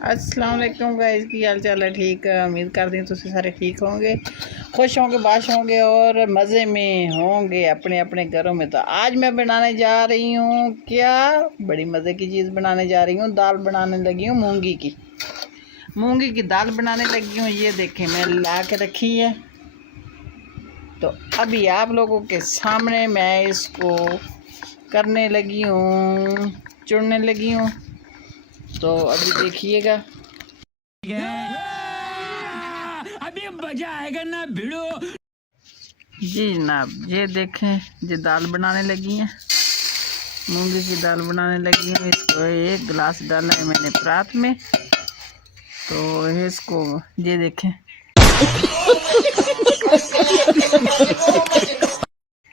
अस्सलाम वालेकुम गाइस, की हाल चाल है? ठीक है, उम्मीद करती हूँ तुम सारे ठीक होंगे, खुश होंगे, बाश होंगे और मज़े में होंगे अपने अपने घरों में। तो आज मैं बनाने जा रही हूँ क्या, बड़ी मज़े की चीज़ बनाने जा रही हूँ। दाल बनाने लगी हूँ, मूंगी की दाल बनाने लगी हूँ। ये देखें, मैं ला के रखी है। तो अभी आप लोगों के सामने मैं इसको करने लगी हूँ, चुनने लगी हूँ। तो अभी देखिएगा, अभी मजा आएगा ना भिड़ो। जी जनाब, ये देखें, ये दाल बनाने लगी हैं, मूंगी की दाल बनाने लगी हैं। इसको 1 गिलास डाला है मैंने परात में। तो इसको ये देखें,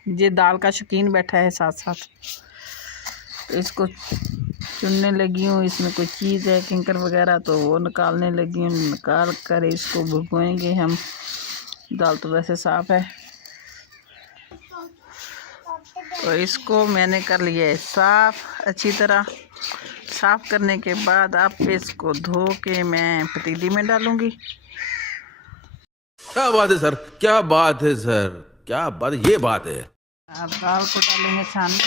ये दाल का शौकीन बैठा है साथ साथ। तो इसको चुनने लगी हूँ। इसमें कोई चीज़ है, किंकर वगैरह, तो वो निकालने लगी हूँ। निकाल कर इसको भुगोएंगे हम। दाल तो वैसे साफ़ है। तो इसको मैंने कर लिया है साफ़। अच्छी तरह साफ़ करने के बाद अब इसको धो के मैं पतीली में डालूँगी। क्या बात है सर, क्या बात है सर, क्या बात, ये बात है। अब दाल को डालेंगे छानी,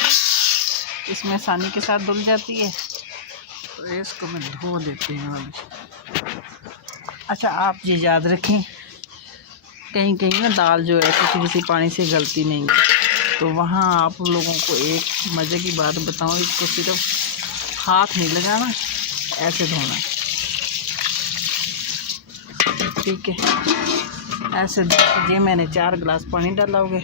इसमें सानी के साथ धुल जाती है। तो इसको मैं धो देती हूँ अभी। अच्छा, आप ये याद रखें, कहीं कहीं ना दाल जो है किसी पानी से गलती नहीं है। तो वहाँ आप लोगों को एक मज़े की बात बताऊँ, इसको सिर्फ हाथ नहीं लगाना, ऐसे धोना, ठीक है। ऐसे ये मैंने 4 गिलास पानी डाला होगा।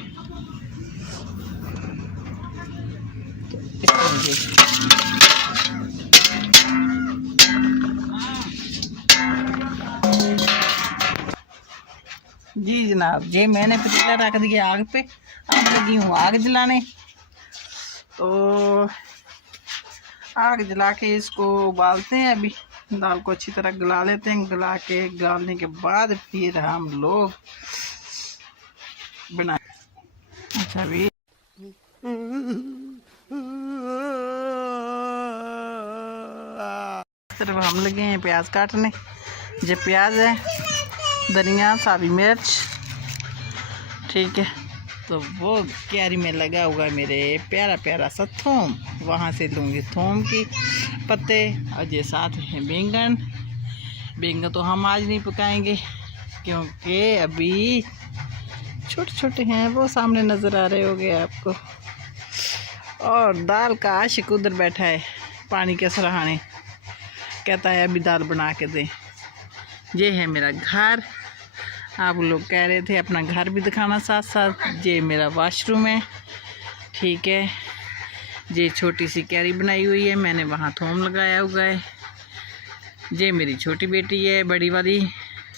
जी जनाब, ये मैंने पतीला रख दिया आग पे। अब लगी हूँ आग जलाने। तो आग जला के इसको उबालते हैं। अभी दाल को अच्छी तरह गला लेते हैं। गलाने के बाद फिर हम लोग बना। अच्छा, अभी तरफ हम लगे हैं प्याज काटने। ये प्याज है, धनिया, सारी मिर्च, ठीक है। तो वो क्यारी में लगा हुआ है मेरे प्यारा प्यारा सा थूम। वहाँ से लूँगी थूम की पत्ते। और ये साथ है बैंगन तो हम आज नहीं पकाएंगे, क्योंकि अभी छोटे छोटे हैं, वो सामने नज़र आ रहे होंगे आपको। और दाल का आशिक उधर बैठा है पानी के सराहने, कहता है अभी दाल बना के दें। ये है मेरा घर। आप लोग कह रहे थे अपना घर भी दिखाना साथ साथ। ये मेरा वाशरूम है, ठीक है। ये छोटी सी क्यारी बनाई हुई है मैंने, वहाँ थूम लगाया हुआ है। ये मेरी छोटी बेटी है, बड़ी वाली,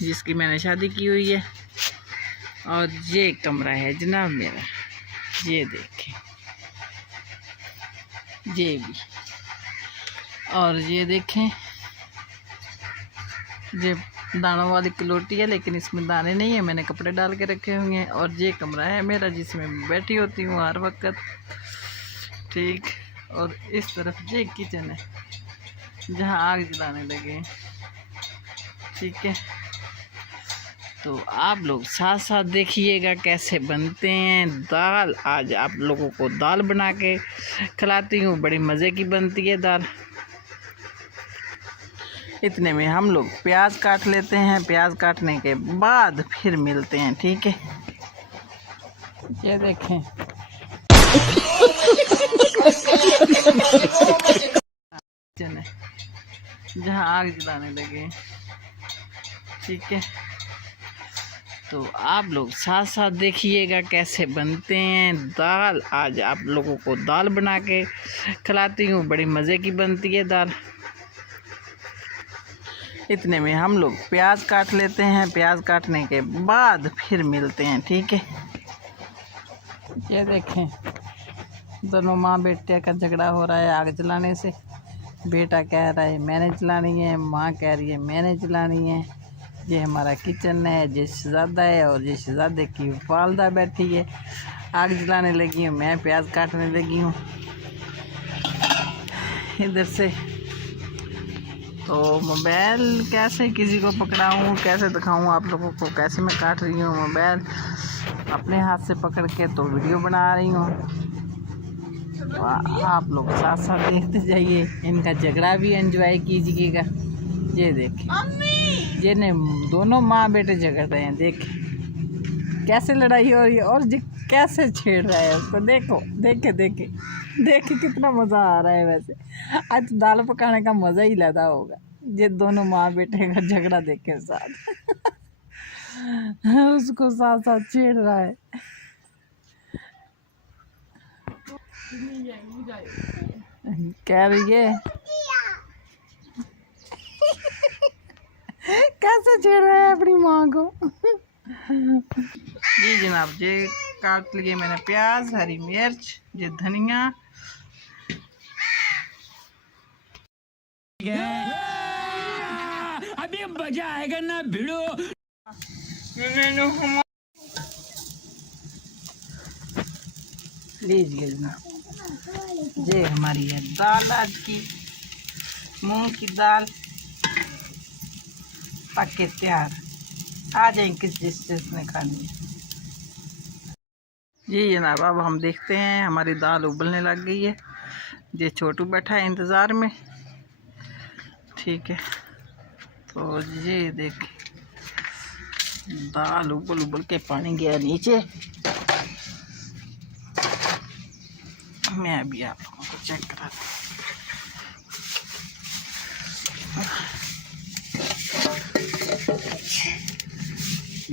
जिसकी मैंने शादी की हुई है। और ये कमरा है जनाब मेरा, ये देखें, ये भी। और ये देखें, ये दानों वाली कलोटी है, लेकिन इसमें दाने नहीं है, मैंने कपड़े डाल के रखे हुए हैं। और ये कमरा है मेरा, जिसमें बैठी होती हूँ हर वक्त, ठीक। और इस तरफ ये किचन है, जहाँ आग जलाने लगे हैं, ठीक है। तो आप लोग साथ साथ देखिएगा कैसे बनते हैं दाल। आज आप लोगों को दाल बना के खिलाती हूँ, बड़ी मज़े की बनती है दाल। इतने में हम लोग प्याज काट लेते हैं। प्याज काटने के बाद फिर मिलते हैं, ठीक है। ये देखें, जहाँ आग जलाने लगे, ठीक है। तो आप लोग साथ साथ देखिएगा कैसे बनते हैं दाल। आज आप लोगों को दाल बना के खिलाती हूँ, बड़ी मज़े की बनती है दाल। इतने में हम लोग प्याज काट लेते हैं। प्याज काटने के बाद फिर मिलते हैं, ठीक है। ये देखें, दोनों माँ बेटे का झगड़ा हो रहा है आग जलाने से। बेटा कह रहा है मैंने जलानी है, माँ कह रही है मैंने जलानी है। ये हमारा किचन है, ये शहज़ादा है और ये शहज़ादे की वालदा बैठी है। आग जलाने लगी हूँ, मैं प्याज काटने लगी हूँ इधर से। तो मोबाइल कैसे किसी को पकड़ाऊँ, कैसे दिखाऊँ आप लोगों को कैसे मैं काट रही हूँ मोबाइल अपने हाथ से पकड़ के, तो वीडियो बना रही हूँ। तो आप लोग साथ साथ देखते जाइए, इनका झगड़ा भी एंजॉय कीजिएगा। ये देखिए, ये ने दोनों माँ बेटे झगड़ रहे हैं, देखे कैसे लड़ाई हो रही है और ये कैसे छेड़ रहा है उसको। देखो देखे देखे देखे कितना मज़ा आ रहा है। वैसे आज तो दाल पकाने का मज़ा ही लेता होगा, ये दोनों माँ बेटे का झगड़ा देखे साथ उसको साथ साथ छेड़ रहा है। कह रही है कैसे छेड़ रहा है अपनी माँ को। जी जनाब, ये काट लिए मैंने प्याज, हरी मिर्च, ये धनिया। अभी मजा आएगा ना भिड़ो। लीजिए जनाब, ये हमारी है दाल आज की, मूंग की दाल पक के तैयार। आ जाए किस जिसने खानी है। जी जनाब, अब हम देखते हैं, हमारी दाल उबलने लग गई है। ये छोटू बैठा है इंतज़ार में, ठीक है। तो ये देखिए, दाल उबल उबल के पानी गया नीचे। मैं अभी आप लोगों को चेक करा दूँ।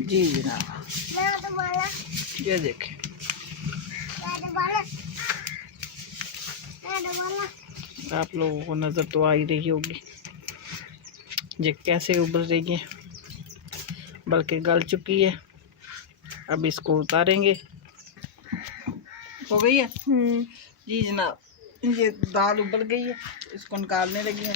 जी जनाब, ये देखें, आप लोगों को नज़र तो आ ही रही होगी ये कैसे उबल रही है, बल्कि गल चुकी है। अब इसको उतारेंगे। हो गई है। जी जनाब, ये दाल उबल गई है, इसको निकालने लगी है।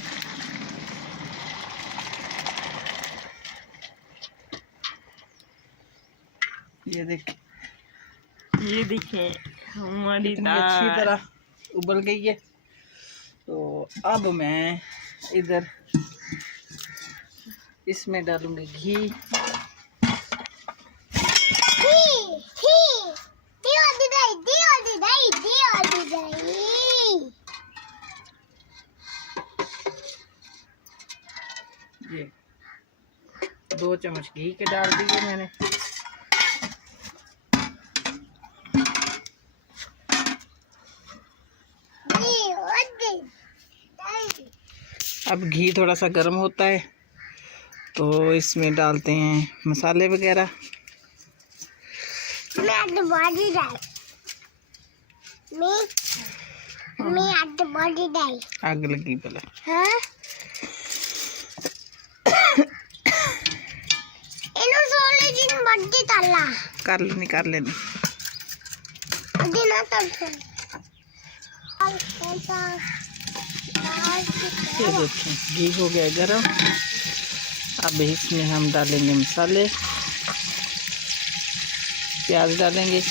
ये देखिए हमारी दाल अच्छी तरह उबल गई है। तो अब मैं इधर इसमें डालूंगी घी। ये 2 चम्मच घी के डाल दिए मैंने। अब घी थोड़ा सा गर्म होता है तो इसमें डालते हैं मसाले वगैरह। आग लगी पहले। कर लेनी। ये देखिए घी हो गया गरम। अब इसमें हम डालेंगे मसाले, प्याज डालेंगे,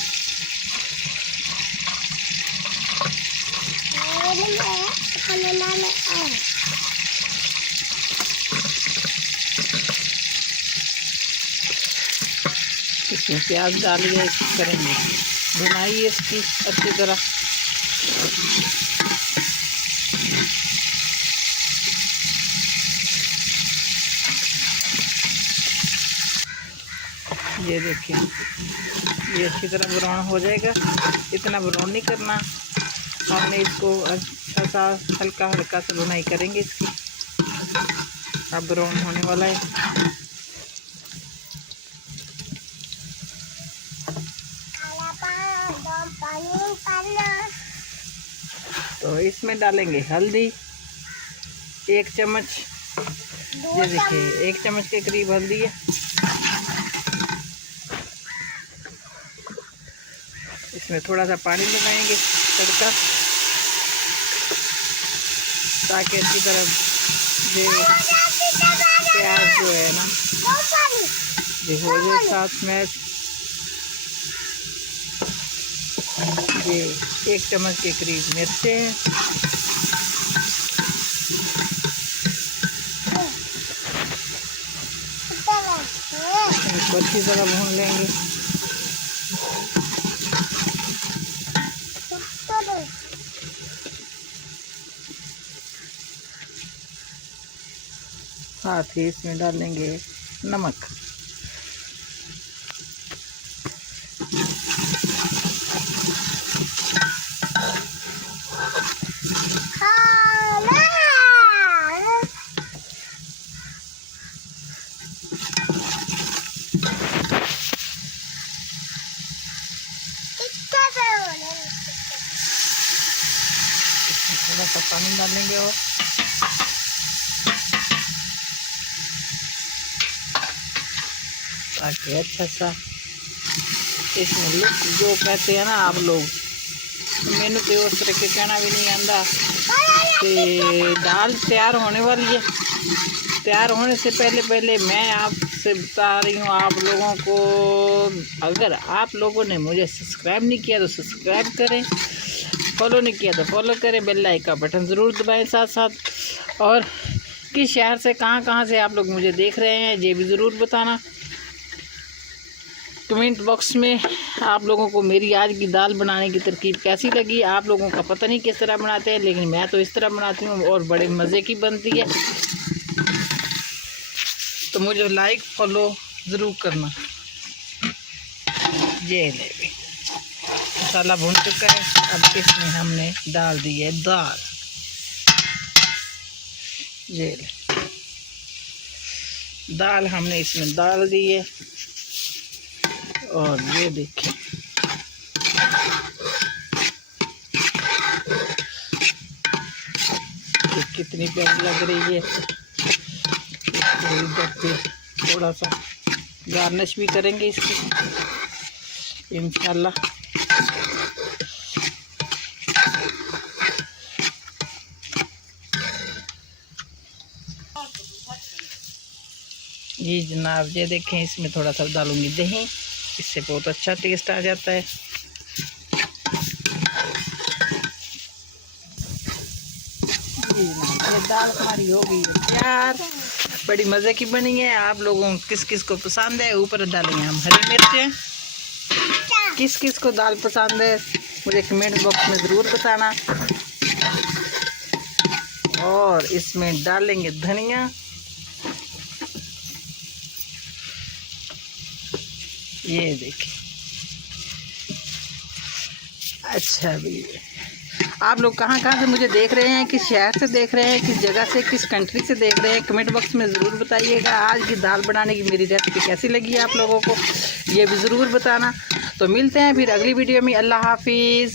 इसमें प्याज डालिए, करेंगे भुनाई इसकी अच्छी तरह। ये देखिए, ये अच्छी तरह ब्राउन हो जाएगा। इतना ब्राउन नहीं करना हमने इसको, अच्छा सा हल्का हल्का सा भुनाई करेंगे इसकी। अब ब्राउन होने वाला है। तो इसमें डालेंगे हल्दी 1 चम्मच। ये देखिए 1 चम्मच के करीब हल्दी है। इसमें थोड़ा सा पानी लगाएंगे तड़का, ताकि अच्छी तरह ये प्याज जो है ना ये हो जाए साथ में। ये 1 चम्मच के करीब मिर्चें हैं, इसको अच्छी तरह भून लेंगे। साथ ही इसमें डालेंगे नमक। थोड़ा सा पानी डालेंगे और ताकि अच्छा सा इसमें लुक जो कहते हैं ना आप लोग, मैंने तो उस तरह के कहना भी नहीं आंदा। तो दाल तैयार होने वाली है। तैयार होने से पहले मैं आपसे बता रही हूँ आप लोगों को, अगर आप लोगों ने मुझे सब्सक्राइब नहीं किया तो सब्सक्राइब करें, फॉलो नहीं किया तो फॉलो करें, बेल आइकन का बटन ज़रूर दबाएं साथ साथ। और किस शहर से कहाँ से आप लोग मुझे देख रहे हैं ये भी ज़रूर बताना कमेंट बॉक्स में। आप लोगों को मेरी आज की दाल बनाने की तरकीब कैसी लगी? आप लोगों का पता नहीं किस तरह बनाते हैं, लेकिन मैं तो इस तरह बनाती हूँ और बड़े मज़े की बनती है। तो मुझे लाइक फॉलो ज़रूर करना। ये ले भी मसाला भून चुका है। अब इसमें हमने डाल दी है दाल। ये ले दाल हमने इसमें डाल दी है और ये देखिए ये कितनी प्यारी लग रही है। थोड़ा सा गार्निश भी करेंगे इसकी इंशाल्लाह। जी जनाब, ये देखें इसमें थोड़ा सा डालूंगी दही, इससे बहुत अच्छा टेस्ट आ जाता है। जी जनाब, ये दाल हमारी हो गई है तैयार, बड़ी मज़े की बनी है। आप लोगों किस किस को पसंद है, ऊपर डालेंगे हम हरी मिर्चें। किस किस को दाल पसंद है मुझे कमेंट बॉक्स में ज़रूर बताना। और इसमें डालेंगे धनिया। ये देखिए, अच्छा भी आप लोग कहाँ से मुझे देख रहे हैं, किस शहर से देख रहे हैं, किस जगह से, किस कंट्री से देख रहे हैं, कमेंट बॉक्स में ज़रूर बताइएगा। आज की दाल बनाने की मेरी रेसिपी कैसी लगी है आप लोगों को, ये भी ज़रूर बताना। तो मिलते हैं फिर अगली वीडियो में। अल्लाह हाफिज़।